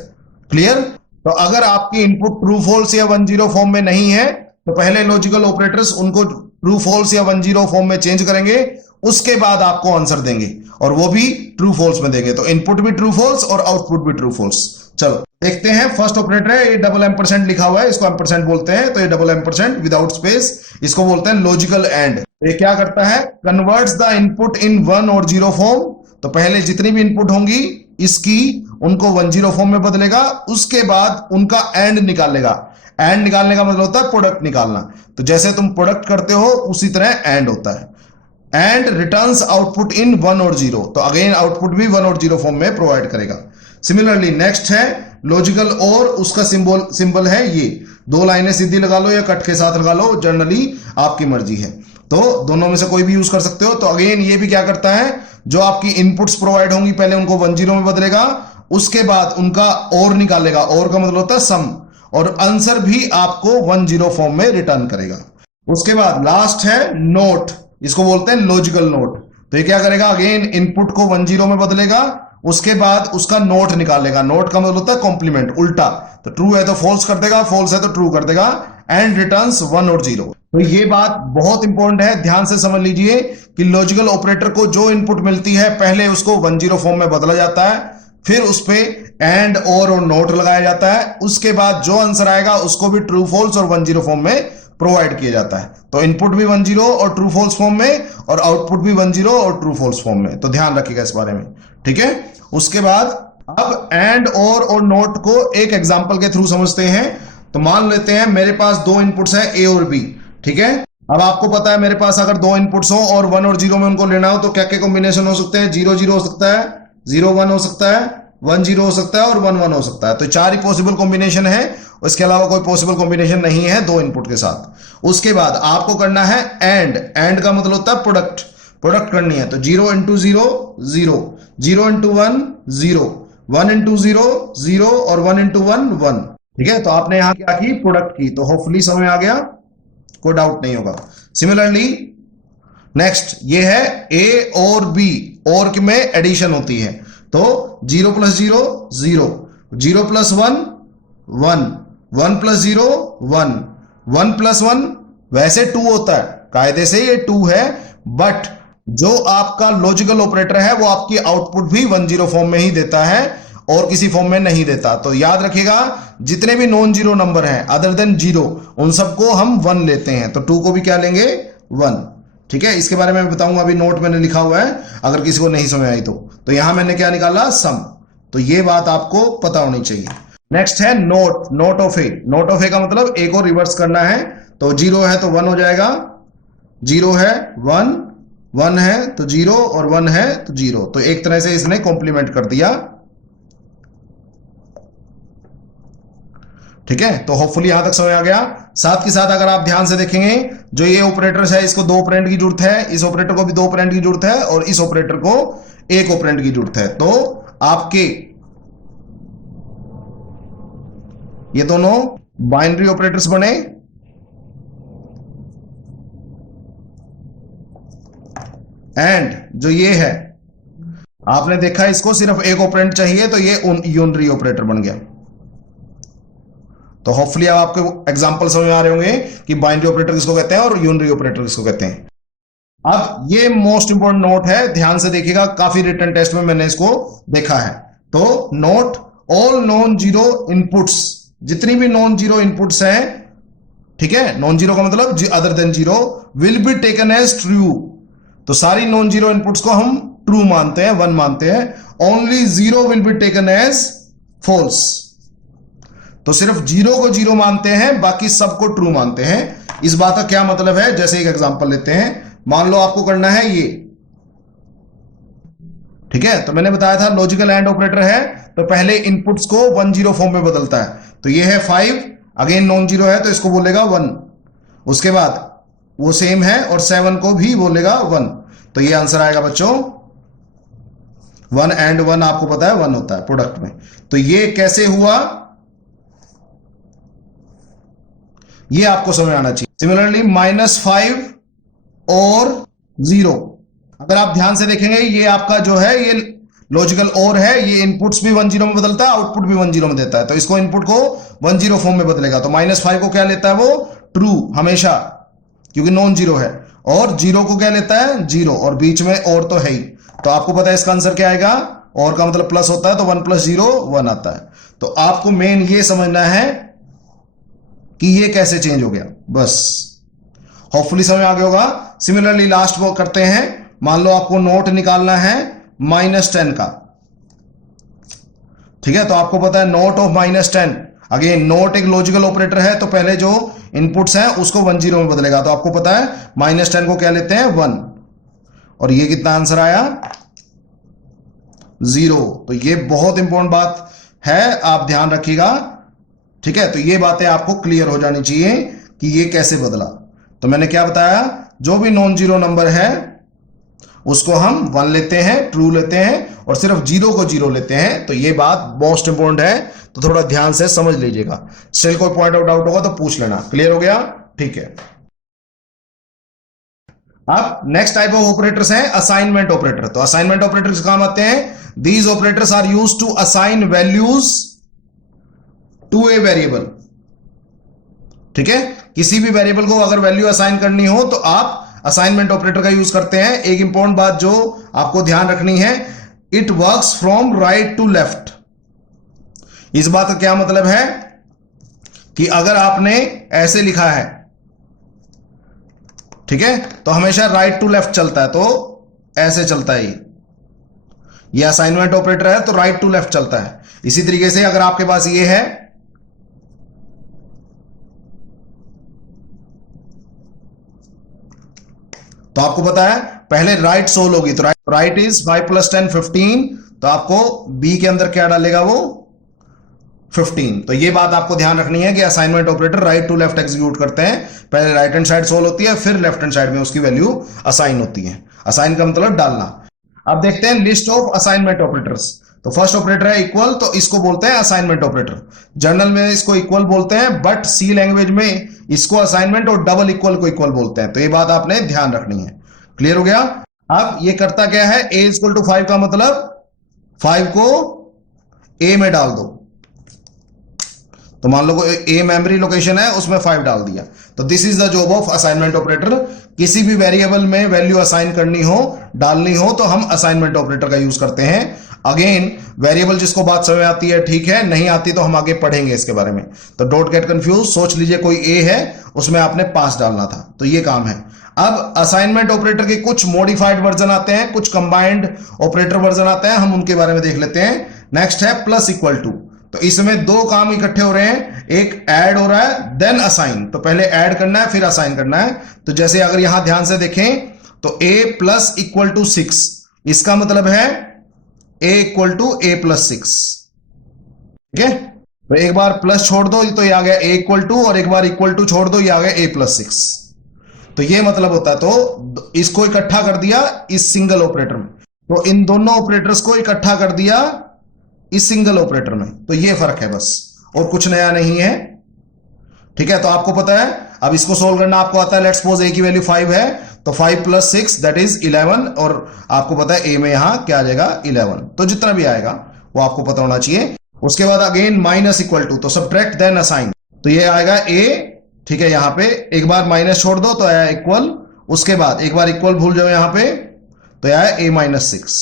क्लियर? तो अगर आपकी इनपुट ट्रू फॉल्स या 1 0 फॉर्म में नहीं है तो पहले लॉजिकल ऑपरेटर्स उनको ट्रू फॉल्स या 1 0 फॉर्म में चेंज करेंगे, उसके बाद आपको आंसर देंगे और वो भी ट्रू फॉल्स में देंगे। तो इनपुट भी ट्रू फॉल्स और आउटपुट भी ट्रू फॉल्स। चलो देखते हैं। फर्स्ट ऑपरेटर है, ये डबल एम्परसेंड लिखा हुआ है, इसको एम्परसेंड बोलते हैं। तो ये डबल एम्परसेंड विदाउट स्पेस, इसको बोलते हैं लॉजिकल एंड। ये क्या करता है? कन्वर्ट्स द इनपुट इन 1 और 0 फॉर्म। तो पहले जितनी भी इनपुट होंगी इसकी उनको 1 0 फॉर्म में बदलेगा, उसके बाद उनका एंड निकालेगा। एंड निकालने का मतलब होता है प्रोडक्ट निकालना। तो जैसे तुम प्रोडक्ट करते हो उसी तरह एंड होता है। एंड रिटर्न्स आउटपुट इन 1 और 0। तो अगेन आउटपुट भी 1 और 0 फॉर्म में प्रोवाइड करेगा। सिमिलरली नेक्स्ट है लॉजिकल और, उसका सिंबल है ये। दो लाइनें सीधी लगा लो या कट के साथ लगा लो, जनरली आपकी मर्जी है। तो दोनों में से कोई भी यूज कर सकते हो। तो अगेन ये भी क्या करता है? जो आपकी इनपुट्स प्रोवाइड होंगी पहले उनको 1 0 में बदलेगा, उसके बाद उनका और निकालेगा। और का मतलब होता है सम, और आंसर भी आपको 1 0 फॉर्म में रिटर्न करेगा। उसके बाद लास्ट है नोट, इसको बोलते हैं लॉजिकल नोट। तो ये क्या करेगा? अगेन इनपुट को 1 0 में बदलेगा, उसके बाद उसका नोट निकालेगा। नोट का मतलब होता है कॉम्प्लीमेंट, उल्टा। तो ट्रू है तो फॉल्स कर देगा, फॉल्स है तो ट्रू कर देगा, एंड रिटर्न्स 1 और 0। तो ये बात बहुत इंपॉर्टेंट है, ध्यान से समझ लीजिए कि लॉजिकल ऑपरेटर को जो इनपुट मिलती है पहले उसको 1 0 फॉर्म में बदला जाता है, फिर उस पे एंड और नोट लगाया जाता है, उसके बाद जो आंसर आएगा उसको भी ट्रू फॉल्स और 1 0 फॉर्म में प्रोवाइड किया जाता है। तो इनपुट भी 1 0 और ट्रू फॉल्स फॉर्म में, और आउटपुट भी 1 0 और ट्रू फॉल्स फॉर्म में। तो ध्यान रखिएगा इस बारे में। ठीक है, उसके बाद अब एंड और नोट को एक एग्जांपल के थ्रू समझते हैं। तो मान लेते हैं मेरे पास दो इनपुट्स है ए और बी। ठीक है, अब आपको पता है मेरे पास अगर दो इनपुट्स हो और 1 और 0 में उनको लेना हो तो क्या क्या कॉम्बिनेशन हो सकते हैं? 0 0 हो सकता है, 0 1 हो सकता है, 1 0 हो सकता है और 1 1 हो सकता है। तो 4 ही पॉसिबल कॉम्बिनेशन है, इसके अलावा कोई पॉसिबल कॉम्बिनेशन नहीं है दो इनपुट के साथ। उसके बाद आपको करना है एंड। एंड का मतलब होता है प्रोडक्ट करनी है। तो 0 इंटू 0 0, 0 इंटू 1 0, 1 इंटू 0 0 और 1 इंटू 1 1। ठीक है, तो आपने यहां क्या की? प्रोडक्ट की। तो होपफुली समझ आ गया, कोई डाउट नहीं होगा। सिमिलरली नेक्स्ट ये है ए और बी, और में एडिशन होती है। तो 0 प्लस 0 0, 0 प्लस 1 1, 1 प्लस 0 1, 1 प्लस 1 वैसे 2 होता है, कायदे से ये 2 है, बट जो आपका लॉजिकल ऑपरेटर है वो आपकी आउटपुट भी 1 0 फॉर्म में ही देता है और किसी फॉर्म में नहीं देता। तो याद रखिएगा जितने भी नॉन जीरो नंबर हैं अदर देन 0 उन सबको हम 1 लेते हैं। तो 2 को भी क्या लेंगे? 1। ठीक है, इसके बारे में बताऊंगा, अभी नोट मैंने लिखा हुआ है अगर किसी को नहीं समझ आई तो यहां मैंने क्या निकाला? सम। तो ये बात आपको पता होनी चाहिए। नेक्स्ट है not of A. Not of A का मतलब ए को रिवर्स करना है। तो 0 है तो 1 हो जाएगा, 0 है 1, 1 है तो 0 और 1 है तो 0। तो एक तरह से इसने कॉम्प्लीमेंट कर दिया। ठीक है, तो होपफुली यहां तक समझ आ गया। साथ के साथ अगर आप ध्यान से देखेंगे, जो ये ऑपरेटर्स है इसको 2 ऑपरेंड की जरूरत है, इस ऑपरेटर को भी 2 ऑपरेंड की जरूरत है, और इस ऑपरेटर को 1 ऑपरेंड की जरूरत है। तो आपके ये दोनों बाइनरी ऑपरेटर्स बने, एंड जो ये है आपने देखा इसको सिर्फ 1 ऑपरेंड चाहिए, तो ये यूनरी ऑपरेटर बन गया। तो होपफुली अब आपको एग्जांपल समझ में आ रहे होंगे कि बाइनरी ऑपरेटर किसको कहते हैं और यूनरी ऑपरेटर किसको कहते हैं। अब ये मोस्ट इंपोर्टेंट नोट है, ध्यान से देखिएगा, काफी रिटन टेस्ट में मैंने इसको देखा है। तो note, all non zero inputs, जितनी भी नॉन जीरो इनपुट्स हैं, ठीक है, नॉन जीरो का मतलब other than zero, will be taken as true. तो सारी नॉन जीरो इनपुट्स को हम ट्रू मानते हैं, 1 मानते हैं। Only zero will be taken as false. तो सिर्फ जीरो को जीरो मानते हैं, बाकी सबको ट्रू मानते हैं। इस बात का क्या मतलब है, जैसे एक एग्जांपल लेते हैं। मान लो आपको करना है ये, ठीक है, तो मैंने बताया था लॉजिकल एंड ऑपरेटर है तो पहले इनपुट्स को 1 0 फॉर्म में बदलता है। तो ये है 5, अगेन नॉन जीरो है तो इसको बोलेगा 1, उसके बाद वो सेम है और 7 को भी बोलेगा 1। तो ये आंसर आएगा बच्चों 1 एंड 1, आपको पता है 1 होता है प्रोडक्ट में। तो ये कैसे हुआ, ये आपको समझ आना चाहिए। सिमिलरली -5 और 0, अगर आप ध्यान से देखेंगे ये आपका जो है ये लॉजिकल और है, ये इनपुट्स भी 1 0 में बदलता है, आउटपुट भी 1 0 में देता है। तो इसको इनपुट को 1 0 फॉर्म में बदलेगा। तो -5 को क्या लेता है वो, ट्रू हमेशा, क्योंकि नॉन जीरो है, और 0 को क्या लेता है, 0, और बीच में और तो है ही। तो आपको पता है इसका आंसर क्या आएगा, और का मतलब प्लस होता है, तो 1 + 0 1 आता है। तो आपको मेन ये समझना है कि ये कैसे चेंज हो गया, बस होपफुली समझ आ गया होगा। सिमिलरली लास्ट वो करते हैं, मान लो आपको नोट निकालना है -10 का, ठीक है, तो आपको पता है नोट ऑफ -10, अगेन नोट एक लॉजिकल ऑपरेटर है, तो पहले जो इनपुट्स हैं उसको 1 0 में बदलेगा। तो आपको पता है -10 को क्या लेते हैं, 1, और ये कितना आंसर आया, 0। तो ये बहुत इंपॉर्टेंट बात है, आप ध्यान रखिएगा, ठीक है। तो ये बातें आपको क्लियर हो जानी चाहिए कि ये कैसे बदला। तो मैंने क्या बताया, जो भी नॉन जीरो नंबर है उसको हम 1 लेते हैं, ट्रू लेते हैं, और सिर्फ 0 को 0 लेते हैं। तो ये बात मोस्ट इंपॉर्टेंट है, तो थोड़ा ध्यान से समझ लीजिएगा। स्टिल कोई पॉइंट आउट डाउट होगा तो पूछ लेना। क्लियर हो गया, ठीक है। अब नेक्स्ट टाइप ऑफ ऑपरेटर्स हैं असाइनमेंट ऑपरेटर। तो असाइनमेंट ऑपरेटर्स काम आते हैं, these operators are used to assign values to a variable, ठीक है, किसी भी वेरिएबल को अगर वैल्यू असाइन करनी हो तो आप असाइनमेंट ऑपरेटर का यूज करते हैं। एक इंपॉर्टेंट बात जो आपको ध्यान रखनी है, it works from right to left. इस बात का क्या मतलब है कि अगर आपने ऐसे लिखा है, ठीक है, तो हमेशा राइट टू लेफ्ट चलता है, तो ऐसे चलता है ये असाइनमेंट ऑपरेटर है तो राइट टू लेफ्ट चलता है। इसी तरीके से अगर आपके पास ये है, तो आपको पता है पहले राइट सोल होगी, तो राइट इज 5 + 10 15, तो आपको बी के अंदर क्या डालेगा वो 15। तो ये बात आपको ध्यान रखनी है कि assignment operator right to left execute करते हैं, पहले राइट हैंड साइड सोल होती है, फिर लेफ्ट हैंड साइड में उसकी वैल्यू असाइन होती है। असाइन का मतलब डालना। अब देखते हैं लिस्ट ऑफ असाइनमेंट ऑपरेटर्स। तो फर्स्ट ऑपरेटर है इक्वल, तो इसको बोलते हैं असाइनमेंट ऑपरेटर। जर्नल में इसको इक्वल बोलते हैं, बट सी लैंग्वेज में इसको असाइनमेंट और डबल इक्वल को इक्वल बोलते हैं। तो ये बात आपने ध्यान रखनी है। क्लियर हो गया। अब ये करता क्या है, a = 5 का मतलब 5 को a में डाल दो। तो मान लो a मेमोरी लोकेशन है, उसमें 5 डाल दिया। तो this is the job of assignment operator. किसी भी वेरिएबल में वैल्यू असाइन करनी हो, डालनी हो, तो हम असाइनमेंट ऑपरेटर का यूज करते हैं। अगेन वेरिएबल जिसको बात समझ आती है ठीक है, नहीं आती तो हम आगे पढ़ेंगे इसके बारे में। तो डोंट गेट कंफ्यूज। सोच लीजिए कोई a है, उसमें आपने 5 डालना था, तो ये काम है। अब असाइनमेंट ऑपरेटर के कुछ मॉडिफाइड वर्जन आते हैं, कुछ कंबाइंड ऑपरेटर वर्जन आते हैं, हम उनके बारे में देख लेते हैं। नेक्स्ट है +=। तो इसमें 2 काम इकट्ठे हो रहे हैं, एक ऐड हो रहा है देन असाइन। तो पहले ऐड करना है फिर असाइन करना है। तो जैसे अगर यहां ध्यान से देखें तो a + = 6, इसका मतलब है a = a + 6, ठीक है। तो एक बार प्लस छोड़ दो तो ये आ गया a इक्वल टू, और एक बार इक्वल टू छोड़ दो ये आ गया a प्लस 6। तो ये मतलब होता है, तो इसको इकट्ठा कर दिया इस सिंगल ऑपरेटर में, तो इन दोनों ऑपरेटर्स को इकट्ठा कर दिया इस सिंगल ऑपरेटर में, तो ये फर्क है बस, और कुछ नया नहीं है। ठीक है, तो आपको पता है, अब इसको सोल्व करना आपको आता है। लेट्स सपोज a की वैल्यू 5 है, तो 5 प्लस 6 दैट इज 11, और आपको पता है a में यहां क्या आ जाएगा 11, तो जितना भी आएगा वो आपको पता होना चाहिए। उसके बाद अगेन माइनस इक्वल टू, तो सब्ट्रैक्ट देन असाइन, तो ये आएगा a। ठीक है, यहां पे एक बार माइनस छोड़ दो तो आया इक्वल, उसके बाद एक बार इक्वल भूल जाओ यहां पे, तो आया a माइनस 6।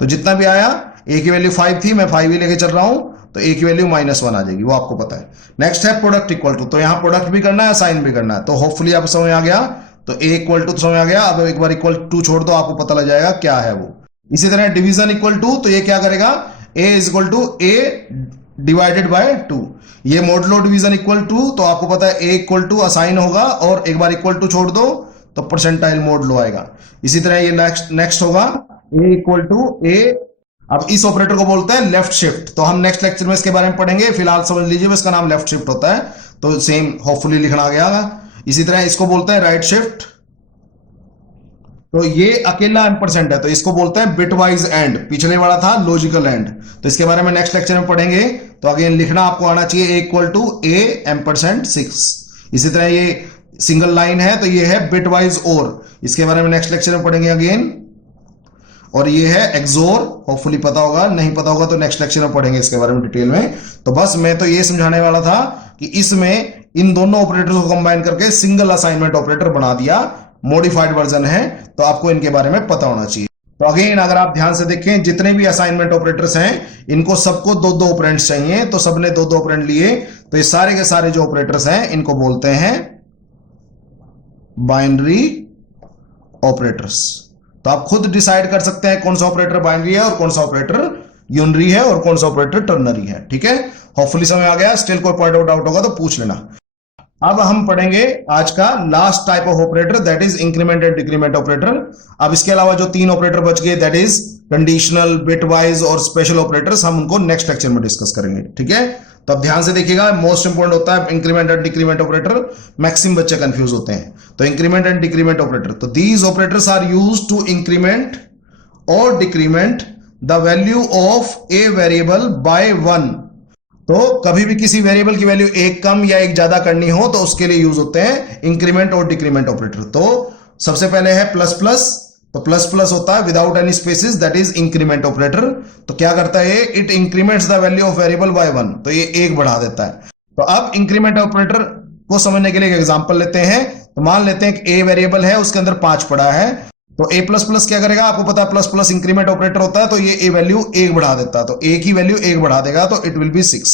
तो जितना भी आया, a की वैल्यू 5 थी, मैं 5 ही लेके चल रहा हूं, तो a की वैल्यू -1 आ जाएगी, वो आपको पता है। नेक्स्ट है प्रोडक्ट इक्वल टू, तो यहां प्रोडक्ट भी करना है, साइन भी करना है, तो होपफुली आप समझ आ गया। तो a इक्वल टू तो समझ आ गया, अब एक बार इक्वल टू छोड़ दो, आपको पता लग जाएगा क्या है वो। इसी तरह डिवीजन इक्वल टू, तो ये क्या करेगा, a is equal to a divided by 2। ये मॉडुलो डिवीजन इक्वल टू, तो आपको पता है a इक्वल टू असाइन होगा, और एक बार इक्वल टू छोड़ दो तो परसेंटाइल मॉडुलो आएगा। इसी तरह ये नेक्स्ट होगा a इक्वल टू a, अब इस ऑपरेटर को बोलते हैं लेफ्ट शिफ्ट, तो हम नेक्स्ट लेक्चर में इसके बारे में पढ़ेंगे, फिलहाल समझ लीजिए इसका नाम लेफ्ट शिफ्ट होता है, तो सेम होपफुली लिखना आ गया। इसी तरह इसको बोलते हैं राइट शिफ्ट, तो ये अकेला एम्परसेंट है, तो इसको बोलते हैं बिटवाइज एंड, पिछले वाला था लॉजिकल एंड, तो इसके बारे में नेक्स्ट लेक्चर में पढ़ेंगे। तो अगेन लिखना आपको आना चाहिए a equal to a ampersand 6। इसी तरह ये सिंगल लाइन है, तो ये है बिटवाइज और, इसके बारे में नेक्स्ट लेक्चर में पढ़ेंगे अगेन। और ये है एक्सोर, होपफुली पता होगा, नहीं पता होगा तो नेक्स्ट लेक्चर में पढ़ेंगे इसके बारे में डिटेल में। तो बस मैं तो ये समझाने वाला था कि इसमें इन दोनों ऑपरेटर्स को कंबाइन करके सिंगल असाइनमेंट ऑपरेटर बना दिया, मॉडिफाइड वर्जन है, तो आपको इनके बारे में पता होना चाहिए। तो अगेन अगर आप ध्यान से देखें, जितने भी असाइनमेंट ऑपरेटर्स हैं, इनको सबको दो दो ऑपरेंड्स चाहिए, तो सबने दो दो ऑपरेंड लिए, तो ये सारे के सारे जो ऑपरेटर्स हैं इनको बोलते हैं बाइनरी ऑपरेटर्स। तो आप खुद डिसाइड कर सकते हैं कौन सा ऑपरेटर बाइनरी है और कौन सा ऑपरेटर यूनरी है और कौन सा ऑपरेटर टर्नरी है। ठीक है, होपफुली समझ आ गया। स्टिल कोई पॉइंट आउट डाउट होगा तो पूछ लेना। अब हम पढ़ेंगे आज का last type of operator, that is increment and decrement operator. अब इसके अलावा जो 3 ऑपरेटर बच गए, दैट इज कंडीशनल, बिटवाइज और स्पेशल ऑपरेटर्स, हम उनको नेक्स्ट लेक्चर में डिस्कस करेंगे। ठीक है, तो अब ध्यान से देखिएगा, मोस्ट इंपोर्टेंट होता है increment and decrement operator, maximum बच्चे कंफ्यूज होते हैं। तो इंक्रीमेंट एंड डिक्रीमेंट ऑपरेटर, तो these operators are used to increment और decrement the value of a variable by 1। तो कभी भी किसी वेरिएबल की वैल्यू एक कम या एक ज्यादा करनी हो तो उसके लिए यूज होते हैं इंक्रीमेंट और डिक्रीमेंट ऑपरेटर। तो सबसे पहले है प्लस प्लस, तो प्लस प्लस होता है without any spaces, that is increment operator. तो क्या करता है, it increments the value of variable by 1, तो ये एक बढ़ा देता है। तो अब इंक्रीमेंट ऑपरेटर को समझने के लिए एक एग्जांपल लेते हैं। तो मान लेते हैं कि ए वेरिएबल है, उसके अंदर 5 पड़ा है, तो ए प्लस प्लस क्या करेगा, आपको पता है प्लस प्लस इंक्रीमेंट ऑपरेटर होता है, तो ये ए वैल्यू 1 बढ़ा देता है, तो ए की वैल्यू 1 बढ़ा देगा, तो इट विल बी 6।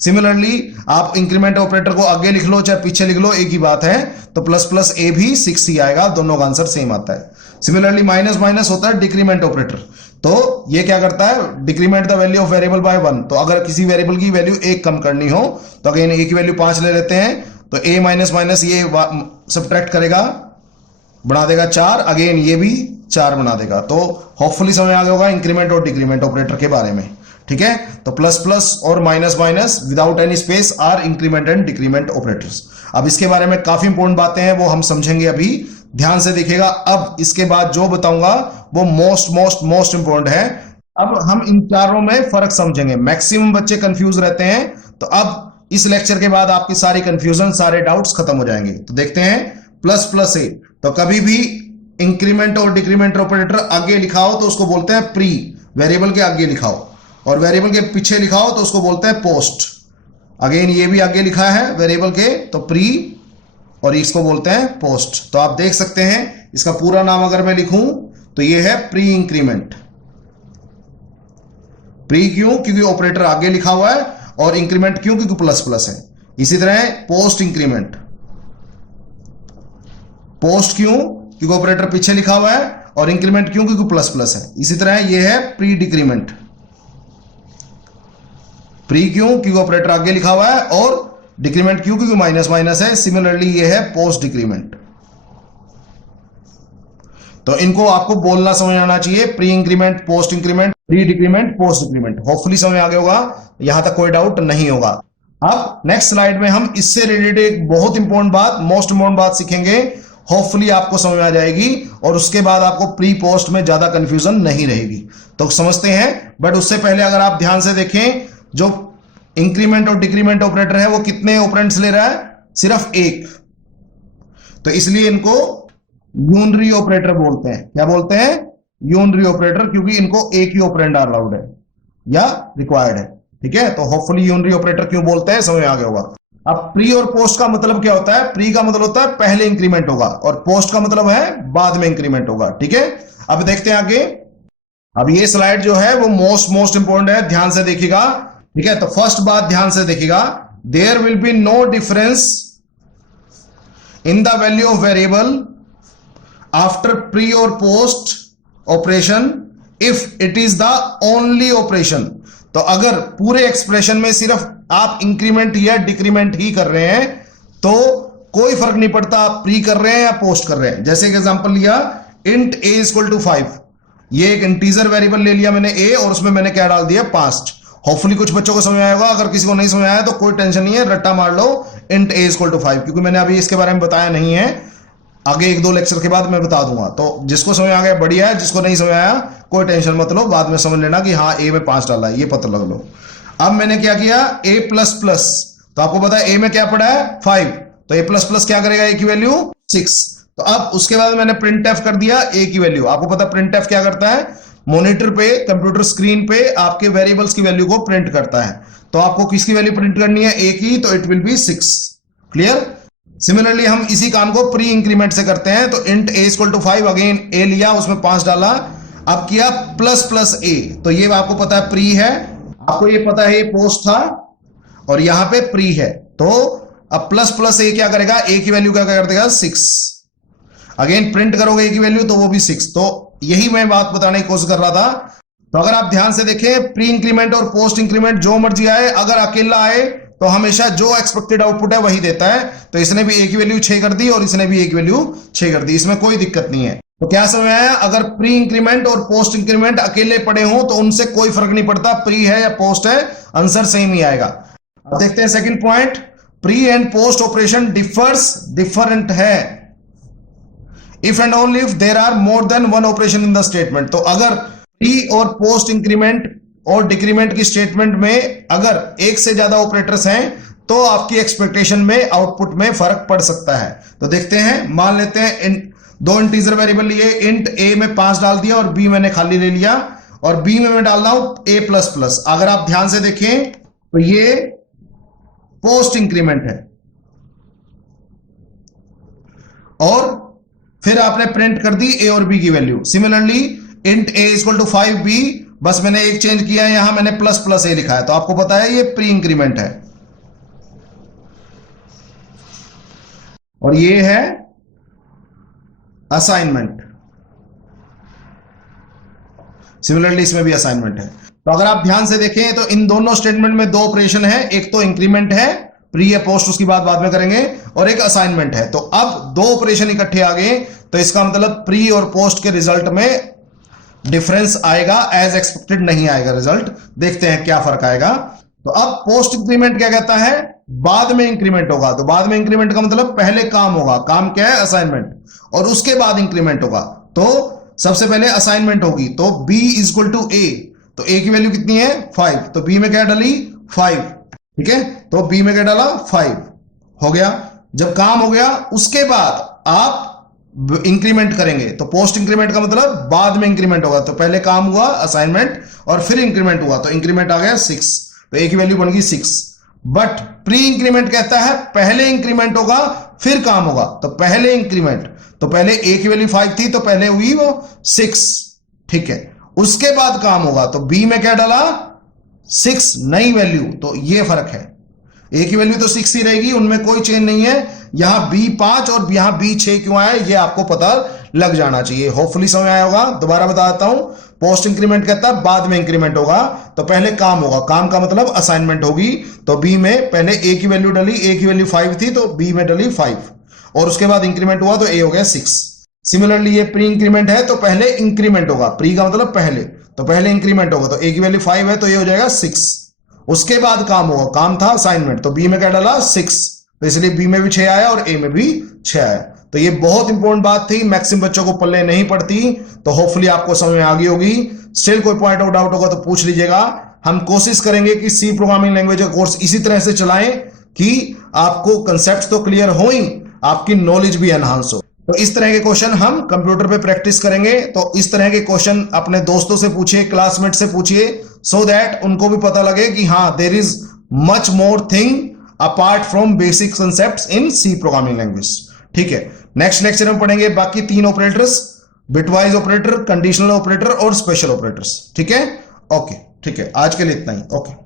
सिमिलरली आप इंक्रीमेंट ऑपरेटर को आगे लिख लो चाहे पीछे लिख लो, एक ही बात है, तो प्लस प्लस ए भी 6 ही आएगा, दोनों का आंसर सेम आता है। सिमिलरली माइनस माइनस होता है डिक्रीमेंट ऑपरेटर, तो ये क्या करता है, decrement the value of variable by 1। तो अगर किसी वेरिएबल की वैल्यू 1 कम करनी हो तो अगेन ए की वैल्यू 5 ले लेते हैं, तो ए माइनस माइनस ये सब्ट्रैक्ट करेगा, बना देगा 4, अगेन ये भी 4 बना देगा। तो होपफुली समझ आ गया होगा इंक्रीमेंट और डिक्रीमेंट ऑपरेटर के बारे में। ठीक है, तो प्लस प्लस और minus minus without any space are increment and decrement operators. अब इसके बारे में काफी इंपॉर्टेंट बातें हैं, वो हम समझेंगे अभी, ध्यान से देखिएगा। अब इसके बाद जो बताऊंगा वो मोस्ट इंपॉर्टेंट है। अब हम इन चारों में फर्क समझेंगे, मैक्सिमम बच्चे कंफ्यूज रहते हैं, तो अब इस लेक्चर के बाद आपकी सारी कंफ्यूजन, सारे डाउट्स खत्म हो जाएंगे। तो देखते हैं प्लस प्लस ए, तो कभी भी इंक्रीमेंट और डिक्रीमेंट ऑपरेटर आगे लिखाओ तो उसको बोलते हैं प्री, वेरिएबल के आगे लिखाओ, और वेरिएबल के पीछे लिखाओ तो उसको बोलते हैं पोस्ट। अगेन ये भी आगे लिखा है वेरिएबल के, तो प्री, और इसको बोलते हैं पोस्ट। तो आप देख सकते हैं इसका पूरा नाम अगर मैं लिखूं तो ये है प्री इंक्रीमेंट। प्री क्यों, क्योंकि ऑपरेटर आगे लिखा हुआ है, और इंक्रीमेंट क्यों, क्योंकि प्लस प्लस है। इसी तरह पोस्ट इंक्रीमेंट, पोस्ट क्यों, क्योंकि ऑपरेटर पीछे लिखा हुआ है, और इंक्रीमेंट क्यों, क्योंकि प्लस प्लस है। इसी तरह ये है प्री डिक्रीमेंट, प्री क्यों, क्योंकि ऑपरेटर आगे लिखा हुआ है, और डिक्रीमेंट क्यों, क्योंकि माइनस माइनस है। सिमिलरली ये है पोस्ट डिक्रीमेंट। तो इनको आपको बोलना समझ आना चाहिए, pre increment, post increment. Pre decrement post decrement. Hopefully समझ में आ गया होगा, यहां तक कोई डाउट नहीं होगा। अब नेक्स्ट स्लाइड में हम इससे रिलेटेड एक बहुत इंपॉर्टेंट बात, मोस्ट इंपॉर्टेंट बात सीखेंगे, होपफुली आपको समझ में आ जाएगी और उसके बाद आपको प्री पोस्ट में ज्यादा कंफ्यूजन नहीं रहेगी। तो समझते हैं, बट उससे पहले अगर आप ध्यान से देखें, जो इंक्रीमेंट और डिक्रीमेंट ऑपरेटर है वो कितने ऑपरेंड्स ले रहा है? सिर्फ एक। तो इसलिए इनको यूनरी ऑपरेटर बोलते हैं। क्या बोलते हैं? यूनरी ऑपरेटर, क्योंकि इनको एक ही ऑपरेंड अलाउड है या रिक्वायर्ड है। ठीक है, तो होपफुली यूनरी ऑपरेटर क्यों बोलते हैं समझ में आ गया होगा। अब प्री और पोस्ट का मतलब क्या होता है? प्री का मतलब होता है पहले इंक्रीमेंट होगा और पोस्ट का मतलब है बाद में इंक्रीमेंट होगा। ठीक है, अब देखते हैं आगे। अब ये स्लाइड जो है वो मोस्ट इंपॉर्टेंट है, ध्यान से देखिएगा। ठीक है, तो फर्स्ट बात ध्यान से देखिएगा, there will be no difference in the value of variable after pre और post operation if it is the only operation. तो अगर पूरे एक्सप्रेशन में सिर्फ आप इंक्रीमेंट या डिक्रीमेंट ही कर रहे हैं तो कोई फर्क नहीं पड़ता आप प्री कर रहे हैं या पोस्ट कर रहे हैं। जैसे एक एग्जांपल लिया, इंट a इक्वल टू 5, ये एक इंटीजर वेरिएबल ले लिया मैंने a और उसमें मैंने क्या डाल दिया? 5। होपफुली कुछ बच्चों को समझ आया होगा, अगर किसी को नहीं समझ आया तो कोई टेंशन नहीं है, रट्टा मार लो इंट a इक्वल टू 5, क्योंकि मैंने अभी इसके बारे में बताया नहीं है, आगे 1-2 लेक्चर के बाद मैं बता दूंगा। तो जिसको समझ आ गया बढ़िया है, जिसको नहीं समझ आया कोई टेंशन मत लो, बाद में समझ लेना कि हाँ a में 5 डाला है, ये पता लग लो। अब मैंने क्या किया? a प्लस प्लस, तो आपको पता है a में क्या पड़ा है? 5, तो a प्लस प्लस क्या करेगा? a की वैल्यू 6। तो अब उसके बाद मैंने प्रिंट एफ कर दिया a की वैल्यू। आपको पता है प्रिंट एफ क्या करता है? मॉनिटर पे, कंप्यूटर स्क्रीन पे आपके वेरिएबल्स की वैल्यू को प्रिंट करता है। तो आपको किसकी वैल्यू प्रिंट करनी है? a की, तो it will B 6। Clear? Similarly हम इसी काम को प्री इंक्रीमेंट से करते हैं। तो int a equal to 5, again a लिया, उसमें 5 डाला, अब किया प्लस प्लस a, तो ये आपको पता है प्री है, आपको ये पता है ये पोस्ट था और यहां पे प्री है। तो अब प्लस प्लस a क्या करेगा? a की वैल्यू क्या कर देगा? 6। अगेन प्रिंट करोगे a की वैल्यू तो वो भी 6। तो यही मैं बात बताने की कोशिश कर रहा था। तो अगर आप ध्यान से देखें, प्री इंक्रीमेंट और पोस्ट इंक्रीमेंट जो मर्जी आए, अगर अकेला आए तो हमेशा जो एक्सपेक्टेड आउटपुट है वही देता है। तो इसने भी a की वैल्यू 6 कर दी और इसने भी a की वैल्यू 6 कर दी, इसमें कोई दिक्कत नहीं है। तो क्या समझ आया? अगर प्री इंक्रीमेंट और पोस्ट इंक्रीमेंट अकेले पड़े हों तो उनसे कोई फर्क नहीं पड़ता, प्री है या पोस्ट है, आंसर सेम ही आएगा। अब देखते हैं second point, pre and post operation different है if and only if there are more than one operation in the statement. तो अगर प्री और पोस्ट इंक्रीमेंट और डिक्रीमेंट की स्टेटमेंट में अगर एक से ज्यादा ऑपरेटर्स हैं तो आपकी एक्सपेक्टेशन में आउटपुट में फर्क पड़ सकता है। तो देखते हैं, मान लेते हैं दो इंटीजर वेरिएबल लिए, इंट a में 5 डाल दिया और b मैंने खाली ले लिया और b में मैं डाल रहा हूं a प्लस प्लस। अगर आप ध्यान से देखें तो ये पोस्ट इंक्रीमेंट है और फिर आपने प्रिंट कर दी a और b की वैल्यू। Similarly int a equal to 5b, बस मैंने एक चेंज किया है, यहां मैंने प्लस प्लस a लिखा है, तो आपको पता है ये प्री इंक्रीमेंट है और ये है असाइनमेंट। सिमिलरली इसमें भी असाइनमेंट है। तो अगर आप ध्यान से देखें तो इन दोनों स्टेटमेंट में 2 ऑपरेशन है, एक तो इंक्रीमेंट है, प्री या पोस्ट उसकी बात बाद में करेंगे, और एक असाइनमेंट है। तो अब 2 ऑपरेशन इकट्ठे आ गए तो इसका मतलब प्री और पोस्ट के रिजल्ट में डिफरेंस आएगा, एज एक्सपेक्टेड नहीं आएगा रिजल्ट। देखते हैं क्या फर्क आएगा। तो अब पोस्ट इंक्रीमेंट क्या कहता है? बाद में इंक्रीमेंट होगा। तो बाद में इंक्रीमेंट का मतलब पहले काम होगा, काम क्या है? असाइनमेंट, और उसके बाद इंक्रीमेंट होगा। तो सबसे पहले असाइनमेंट होगी, तो b इक्वल टू a, तो a की वैल्यू कितनी है? 5, तो b में क्या डाली? 5। ठीक है, तो b में क्या डाला? 5 हो गया। जब काम हो गया उसके बाद आप इंक्रीमेंट करेंगे, तो पोस्ट इंक्रीमेंट का मतलब बाद में इंक्रीमेंट होगा। तो पहले काम हुआ असाइनमेंट और फिर इंक्रीमेंट हुआ, तो इंक्रीमेंट आ गया 6, तो a की वैल्यू बन गई 6। बट प्री इंक्रीमेंट कहता है पहले इंक्रीमेंट होगा फिर काम होगा। तो पहले इंक्रीमेंट, तो पहले a की वैल्यू 5 थी तो पहले हुई वो 6। ठीक है, उसके बाद काम होगा, तो b में क्या डाला? 6 नई वैल्यू। तो ये फर्क है, a की वैल्यू तो 6 ही रहेगी, उनमें कोई चेंज नहीं है। यहां b 5 और यहां b 6 क्यों आया ये आपको पता लग जाना चाहिए। होपफुली समझ आया होगा। दोबारा बता देता हूं, पोस्ट इंक्रीमेंट कहता है बाद में इंक्रीमेंट होगा, तो पहले काम होगा, काम का मतलब असाइनमेंट होगी। तो b में पहले a की वैल्यू डाली, a की वैल्यू 5 थी तो b में डाली 5, और उसके बाद इंक्रीमेंट हुआ तो a हो गया 6। सिमिलरली ये प्री इंक्रीमेंट है तो पहले इंक्रीमेंट होगा, प्री का मतलब पहले, तो पहले इंक्रीमेंट होगा, तो ए की वैल्यू 5 है तो ये हो जाएगा 6। उसके बाद काम होगा, काम था असाइनमेंट, तो बी में क्या डाला 6, तो इसलिए बी में भी 6 आया और ए में भी 6 आया। तो ये बहुत इंपॉर्टेंट बात थी, मैक्सिमम बच्चों को पल्ले नहीं पड़ती, तो होपफुली आपको समझ में आ गई होगी। स्टिल कोई पॉइंट ऑफ डाउट होगा तो पूछ लीजिएगा। हम कोशिश करेंगे कि सी प्रोग्रामिंग लैंग्वेज का कोर्स इसी तरह से चलाएं कि आपको कंसेप्ट तो क्लियर हो ही, आपकी नॉलेज भी एनहांस हो। तो इस तरह के क्वेश्चन हम कंप्यूटर पे प्रैक्टिस करेंगे। तो इस तरह के क्वेश्चन अपने दोस्तों से पूछिए, क्लासमेट से पूछिए, सो दैट उनको भी पता लगे कि हाँ, there is much more thing apart from basic concepts in C programming language. ठीक है, नेक्स्ट लेक्चर में पढ़ेंगे बाकी 3 operators, bitwise operator, conditional operator और स्पेशल ऑपरेटर्स। ठीक है, ओके, ठीक है, आज के लिए इतना ही। ओके।